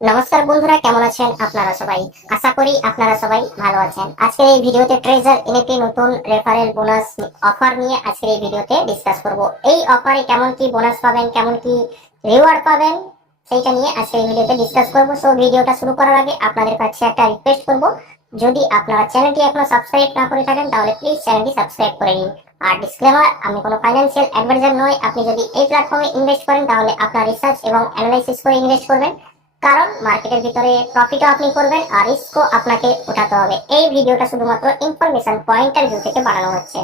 নমস্কার বন্ধুরা, কেমন আছেন আপনারা সবাই? আশা করি আপনারা সবাই ভালো আছেন। আজকের এই ভিডিওতে ট্রেজার এনএপি নতুন রেফারেল বোনাস অফার নিয়ে আজকের এই ভিডিওতে ডিসকাস করব। এই অফারে কেমন কি বোনাস পাবেন, কেমন কি রিওয়ার্ড পাবেন, সেইটা নিয়ে আজকের এই ভিডিওতে ডিসকাস করব। সো ভিডিওটা শুরু করার আগে আপনাদের কাছে একটা রিকোয়েস্ট করব, যদি আপনারা চ্যানেলটি এখনো সাবস্ক্রাইব না করে থাকেন তাহলে প্লিজ চ্যানেলটি সাবস্ক্রাইব করে নিন। আর ডিসক্লেমার, আমি কোনো ফাইন্যান্সিয়াল অ্যাডভাইজার নই। আপনি যদি এই প্ল্যাটফর্মে ইনভেস্ট করেন তাহলে আপনার রিসার্চ এবং অ্যানালাইসিস করে ইনভেস্ট করবেন, কারণ মার্কেটের ভিতরে প্রফিটও আপনি করবেন আর রিস্কও আপনাকে উঠাতে হবে। এই ভিডিওটা শুধুমাত্র ইনফরমেশন পয়েন্টের ভিউ থেকে বানানো হচ্ছে।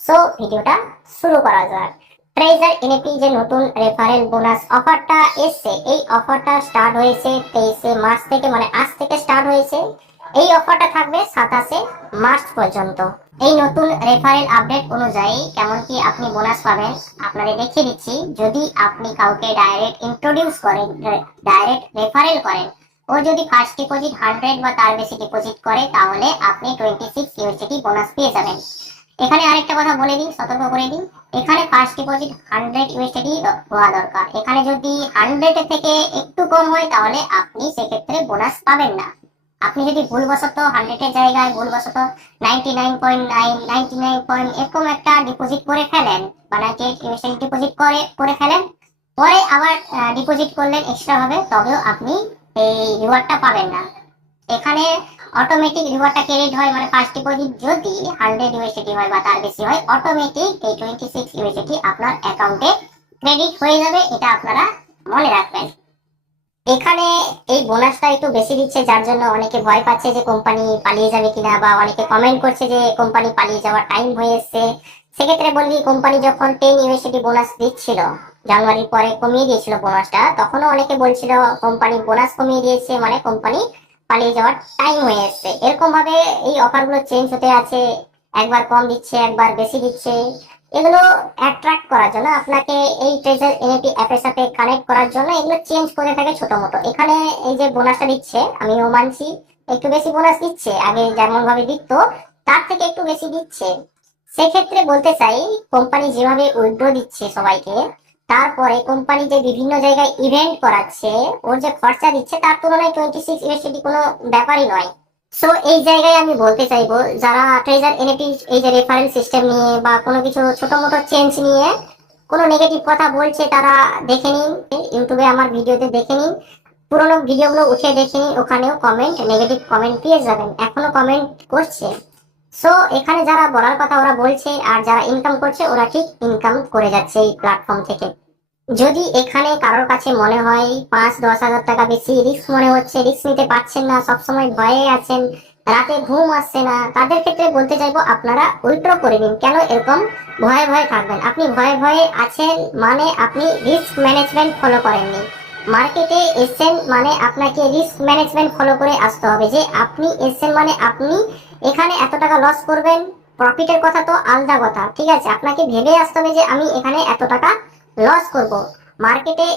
সো ভিডিওটা শুরু করা যাক। ট্রেজার এনএপি যে নতুন রেফারেল বোনাস অফারটা এসছে, এই অফারটা স্টার্ট হয়েছে 23 মার্চ থেকে, মানে আজ থেকে স্টার্ট হয়েছে। এই অফারটা থাকবে 27 মার্চ পর্যন্ত। এই নতুন রেফারেল আপডেট অনুযায়ী কেমন কি আপনি বোনাস পাবেন আপনাদের দেখিয়ে দিচ্ছি। যদি আপনি কাউকে ডাইরেক্ট ইন্ট্রোডিউস করেন, ডাইরেক্ট রেফারেল করেন, ও যদি ফার্স্ট ডিপোজিট 100 বা তার বেশি ডিপোজিট করে তাহলে আপনি 26 ইউএসডি বোনাস পেয়ে যাবেন। এখানে আরেকটা কথা বলে দিই, সতর্ক করে দিই, এখানে ফার্স্ট ডিপোজিট 100 ইউএসডি হওয়া দরকার। এখানে যদি 100 থেকে একটু কম হয় তাহলে আপনি সেক্ষেত্রে বোনাস পাবেন না। আপনি যদি ভুলবশত 100 এর জায়গায় ভুলবশত 99.9, 99 এরকম একটা ডিপোজিট করে ফেলেন বা 98 ইউএসডি ডিপোজিট করে ফেলেন, পরে আবার ডিপোজিট করলেন এক্সট্রা ভাবে, তবেও আপনি এই রিওয়ার্ডটা পাবেন না। এখানে অটোমেটিক রিওয়ার্ডটা ক্রেডিট হয়, মানে ফার্স্ট ডিপোজিট যদি 100 ইউএসডি হয় বা তার বেশি হয়, অটোমেটিক এই 26 ইউএসডি আপনার অ্যাকাউন্টে ক্রেডিট হয়ে যাবে। এটা আপনারা মনে রাখবেন। এখানে এই বোনাসটা একটু বেশি দিচ্ছে, যার জন্য অনেকে ভয় পাচ্ছে যে কোম্পানি পালিয়ে যাবে কিনা, বা অনেকে কমেন্ট করছে যে কোম্পানি পালিয়ে যাওয়ার টাইম হয়ে এসছে। সেক্ষেত্রে বলি, কোম্পানি যখন 10 ইউএসডি বোনাস দিচ্ছিল, জানুয়ারির পরে কমিয়ে দিয়েছিল বোনাসটা, তখনও অনেকে বলছিল কোম্পানি বোনাস কমিয়ে দিয়েছে মানে কোম্পানি পালিয়ে যাওয়ার টাইম হয়ে এসছে। এরকম ভাবে এই অফারগুলো চেঞ্জ হতে আছে, একবার কম দিচ্ছে একবার বেশি দিচ্ছে। এগুলো অ্যাট্রাক্ট করার জন্য, আপনাকে এই ট্রেজার এনএপি অ্যাপের সাথে কানেক্ট করার জন্য এগুলো চেঞ্জ করে থাকে ছোট মোটো। এখানে এই যে বোনাসটা দিচ্ছে, আমিও মানছি একটু বেশি বোনাস দিচ্ছে, আগে যেমন ভাবে দিত তার থেকে একটু বেশি দিচ্ছে। সেক্ষেত্রে বলতে চাই, কোম্পানি যেভাবে উইথড্র দিচ্ছে সবাইকে, তারপরে কোম্পানি যে বিভিন্ন জায়গায় ইভেন্ট করাচ্ছে, ওর যে খরচা দিচ্ছে তার তুলনায় 26 ইউএসডি কোনো ব্যাপারই নয়। সো এই জায়গায় আমি বলতে চাইবো, যারা ট্রেজার এনএপি এই যে রেফারেল সিস্টেম নিয়ে বা কোনো কিছু ছোট মোটো চেঞ্জ নিয়ে কোনো নেগেটিভ কথা বলছে, তারা দেখে নিন ইউটিউবে আমার ভিডিওতে, দেখে নিন পুরোনো ভিডিওগুলো উঠে দেখে নিন, ওখানেও কমেন্ট, নেগেটিভ কমেন্ট পেয়ে যাবেন, এখনো কমেন্ট করছে। সো এখানে যারা বলার কথা ওরা বলছে, আর যারা ইনকাম করছে ওরা ঠিক ইনকাম করে যাচ্ছে এই প্ল্যাটফর্ম থেকে। যদি এখানে কারোর কাছে মনে হয় 5-10 হাজার টাকা বেশি রিস্ক মনে হচ্ছে, রিস্ক নিতে পারছেন না, সবসময় ভয়ে আছেন, রাতে ঘুম আসছে না, তাদের ক্ষেত্রে বলতে চাইবো আপনারা উইথড্র করে নিন। কেন এরকম ভয়ে ভয়ে থাকবেন? আপনি ভয়ে ভয়ে আছেন মানে আপনি রিস্ক ম্যানেজমেন্ট ফলো করেননি। মার্কেটে এসেন মানে আপনাকে রিস্ক ম্যানেজমেন্ট ফলো করে আসতে হবে, যে আপনি এসেন মানে আপনি এখানে এত টাকা লস করবেন। প্রফিটের কথা তো আলাদা কথা, ঠিক আছে, আপনাকে ভেবে আসতে হবে যে আমি এখানে এত টাকা লস করব। মার্কেটে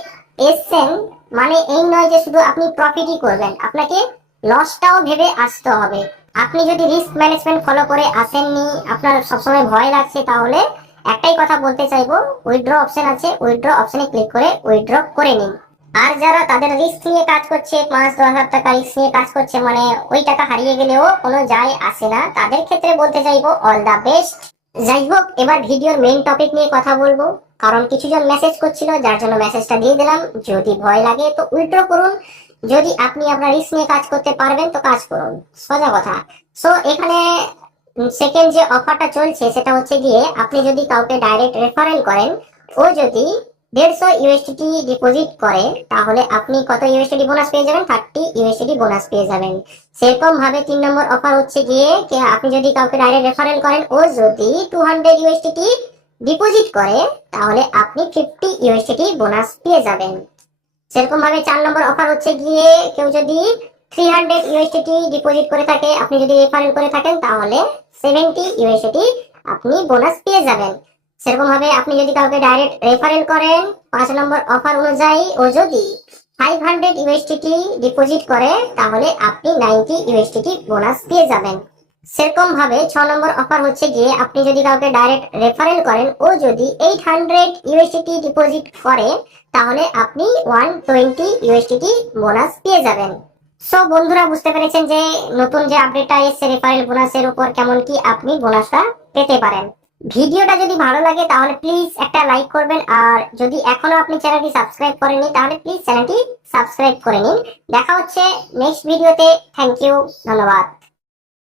এসছেন মানে এই নয় যে শুধু আপনি প্রফিটই করবেন, আপনাকে লসটাও ভেবে আসতে হবে। আপনি যদি রিস্ক ম্যানেজমেন্ট ফলো করে আসেননি, আপনার সবসময় ভয় লাগছে, তাহলে একটাই কথা বলতে চাইবো, উইথড্র অপশন আছে, উইথড্র অপশনে ক্লিক করে উইথড্র করে নিন। আর যারা তাদের রিস্ক নিয়ে কাজ করছে, 5-10 হাজার টাকা রিস্ক নিয়ে কাজ করছে, মানে ওই টাকা হারিয়ে গেলেও কোনো যায় আসে না, তাদের ক্ষেত্রে বলতে চাইবো অল দা বেস্ট। যাই হোক, এবার ভিডিওর মেইন টপিক নিয়ে কথা বলবো, কারণ কিছুজন মেসেজ করছিল, যার জন্য মেসেজটা দিয়ে দিলাম। যদি ভয় লাগে তো উইথড্র করুন, যদি আপনি আপনার রিস্ক নিয়ে কাজ করতে পারবেন তো কাজ করুন, সোজা কথা। সো এখানে সেকেন্ড যে অফারটা চলছে সেটা হচ্ছে গিয়ে, আপনি যদি কাউকে ডাইরেক্ট রেফারেল করেন, ও যদি 150 ইউএসডি ডিপোজিট করে, তাহলে আপনি কত ইউএসডি বোনাস পেয়ে যাবেন? 30 ইউএসডি বোনাস পেয়ে যাবেন। সেরকম ভাবে 3 নম্বর অফার হচ্ছে গিয়ে, আপনি যদি কাউকে ডাইরেক্ট রেফারেল করেন, ও যদি 200 ইউএসডি ডিপোজিট করে, তাহলে আপনি 50 ইউএসডি বোনাস পেয়ে যাবেন। সেরকম ভাবে 4 নম্বর অফার হচ্ছে গিয়ে, কেউ যদি 300 ইউএসডি ডিপোজিট করে থাকে, আপনি যদি রেফারেল করে থাকেন, তাহলে 70 ইউএসডি আপনি বোনাস পেয়ে যাবেন। সেরকম ভাবে আপনি যদি কাউকে ডাইরেক্ট রেফারেল করেন, 5 নম্বর অফার অনুযায়ী, ও যদি 500 ইউএসডি ডিপোজিট করে, তাহলে আপনি 90 ইউএসডি বোনাস পেয়ে যাবেন। সেরকম ভাবে 6 নম্বর অফার হচ্ছে গিয়ে আপনি যদি কাউকে ডাইরেক্ট রেফারেল করেন ও যদি 800 ইউএসডিটি ডিপোজিট করে তাহলে আপনি 120 ইউএসডিটি বোনাস পেয়ে যাবেন। সো বন্ধুরা বুঝতে পেরেছেন যে নতুন যে আপডেটটা এসেছে রেফারেল বোনাসের উপর কেমন কি আপনি বোনাসটা পেতে পারেন। ভিডিওটা যদি ভালো লাগে তাহলে প্লিজ একটা লাইক করবেন, আর যদি এখনো আপনি চ্যানেলটি সাবস্ক্রাইব করেননি তাহলে প্লিজ চ্যানেলটি সাবস্ক্রাইব করে নিন। দেখা হচ্ছে নেক্সট ভিডিওতে। থ্যাংক ইউ, ধন্যবাদ।